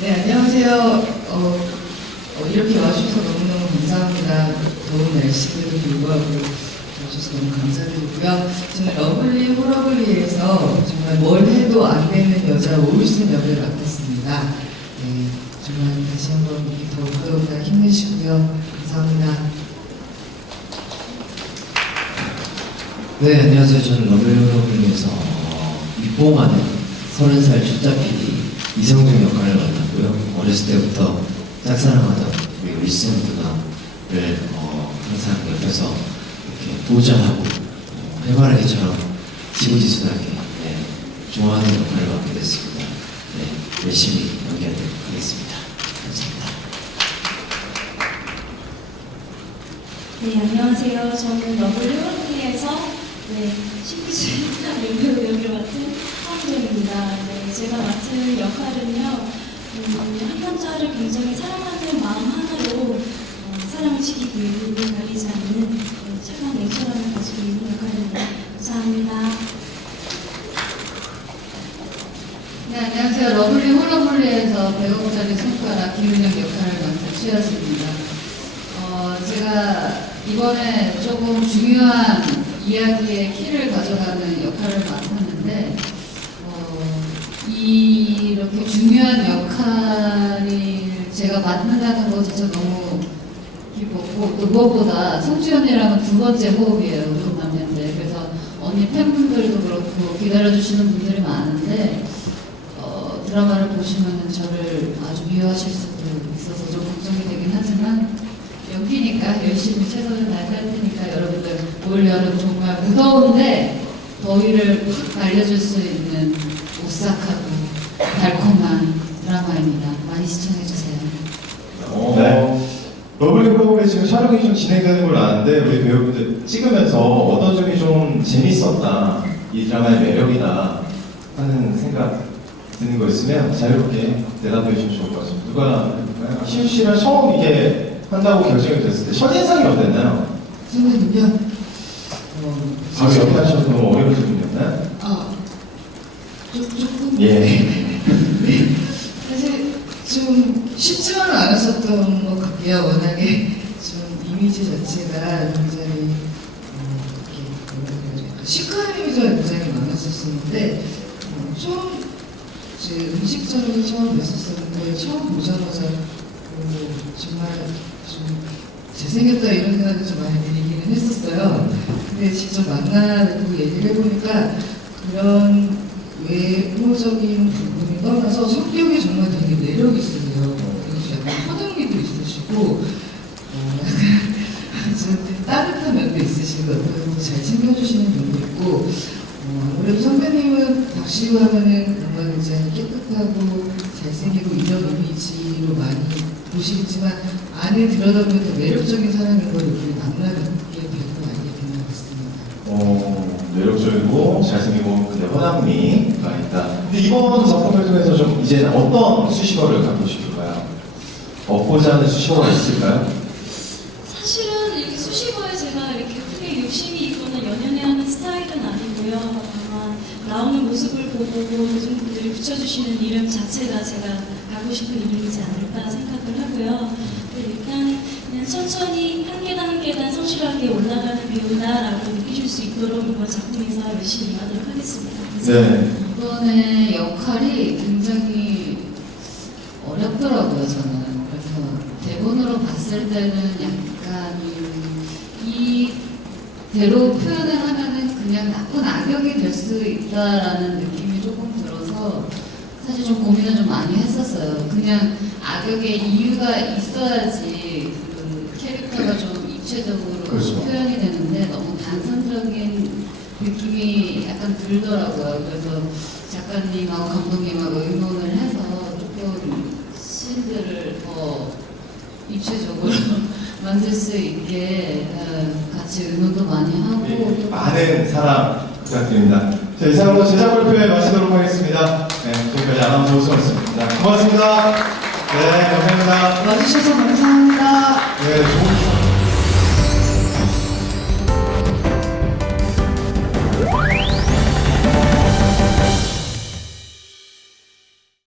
네, 안녕하세요. 어, 어, 이렇게 와주셔서 너무너무 감사합니다. 더운 날씨에도 불구하고 와주셔서 너무 감사드리고요. 저는 러블리 호러블리에서 정말 뭘 해도 안 되는 여자 올슨 역을 맡았습니다. 네, 정말 다시 한번 더욱더 힘내시고요. 감사합니다. 네, 안녕하세요. 저는 러블리러블리에서 입봉하는 30살 출자 PD 이성준 역할을 맡았고요. 어렸을 때부터 짝사랑하던 우리 윌슨 누나를 어, 항상 옆에서 이렇게 보좌하고 어, 해바라기처럼 지고지순하게 네, 좋아하는 역할을 맡게 됐습니다. 네, 열심히 연기하도록 하겠습니다. 감사합니다. 네, 안녕하세요. 저는 러블리 호러블리에서 네, 신기주의한 연배우 역을 맡은 하은정입니다. 네, 제가 맡은 역할은요, 음, 한 남자를 굉장히 사랑하는 마음 하나로 어, 사랑을 위해 눈을 가리지 않는 네, 차가운 냉철함을 가지고 있는 역할입니다. 감사합니다. 네, 안녕하세요. 러블리 호러블리에서 배우자리 손가락 김은영 역할을 맡은 최여수입니다. 어, 제가 이번에 조금 중요한 이야기의 키를 가져가는 역할을 맡았는데, 어, 이 이렇게 중요한 역할을 제가 맡는다는 것 자체가 너무 기뻤고, 또 무엇보다 성주 언니랑은 두 번째 호흡이에요. 우리 남녀인데. 그래서 언니 팬분들도 그렇고 기다려주시는 분들이 많은데, 어, 드라마를 보시면 저를 아주 미워하실 수도 있어서 좀 걱정이 되긴 하지만 연기니까 열심히 최선을 다해서 할 테니까 여러분들 올 여름 정말 무더운데 더위를 확 날려줄 수 있는 오싹하고 달콤한 드라마입니다. 많이 시청해주세요. 네. 러블리 프로그램 지금 촬영이 좀 진행되는 걸 아는데 우리 배우분들 찍으면서 어떤 점이 좀 재밌었다 이 드라마의 매력이다 하는 생각 드는 거 있으면 자유롭게 대답해 주시면 좋을 것 같습니다. 누가? 시우 씨랑 처음 이게 한다고 결정이 됐을 때 첫인상이 어땠나요? 선배님요? 어, 바로 옆에 하셔서 너무 어려운 질문이었나요? 아, 조, 조금 예. 사실 좀 쉽지만은 않았었던 것 같고요. 워낙에 좀 이미지 자체가 굉장히 어, 시크한 이미지가 굉장히 많았었는데 어, 처음 제 음식점에서 처음 뵀었었는데 처음 보자마자 어, 정말 좀 잘생겼다 이런 생각이 좀 많이 들기는 했었어요. 근데 직접 만나 뵙고 얘기를 해보니까 그런 외모적인 부분이 떠나서 성격이 정말 되게 매력 있으세요. 약간 허당미도 있으시고 어, 약간 아주 따뜻한 면도 있으신 것 같아요. 잘 챙겨주시는 면도 있고 어, 아무래도 선배님은 박시우 하면은 뭔가 굉장히 깨끗하고 잘생기고 이런 이미지로 많이 보시겠지만 안에 들여다보면 더 매력적인 사람인 걸 이렇게 만나게 되고 알게 되는 것 같습니다. 어, 매력적이고 잘생기고 근데 허당미가 있다. 근데 이번 작품을 통해서 좀 이제 어떤 수식어를 갖고 싶을까요? 얻고자 하는 수식어가 있을까요? 사실은 이렇게 수식어에 제가 이렇게 크게 욕심이 있거나 연연해하는 스타일은 아니고요. 다만 나오는 모습을 보고 대중분들이 붙여주시는 이름 자체가 제가 가고 싶은 이름이지 않을까 생각을 하고요. 네, 그냥, 그냥 천천히 한 계단 한 계단 성실하게 올라가는 배우다라고 느끼실 수 있도록 이번 작품에서 열심히 임하도록 하겠습니다. 네. 이번에 역할이 굉장히 어렵더라고요, 저는. 그래서 대본으로 봤을 때는 약간 이대로 표현을 하면 은 그냥 나쁜 악역이 될 수 있다라는 느낌이 조금 들어서 사실 좀 고민을 좀 많이 했었어요. 그냥 악역의 이유가 있어야지 그 캐릭터가 좀 입체적으로 그렇죠. 표현이 되는데 너무 단선적인 느낌이 약간 들더라고요. 그래서 작가님하고 감독님하고 의논을 해서 조금 씬들을 더 입체적으로 만들 수 있게 어, 같이 의논도 많이 하고 네, 또 많은 사랑 부탁드립니다. 자, 이상으로 제작 발표에 마치도록 하겠습니다. 네, 지금까지 아나운서 오수였습니다. 고맙습니다. 네, 감사합니다. 와주셔서 감사합니다.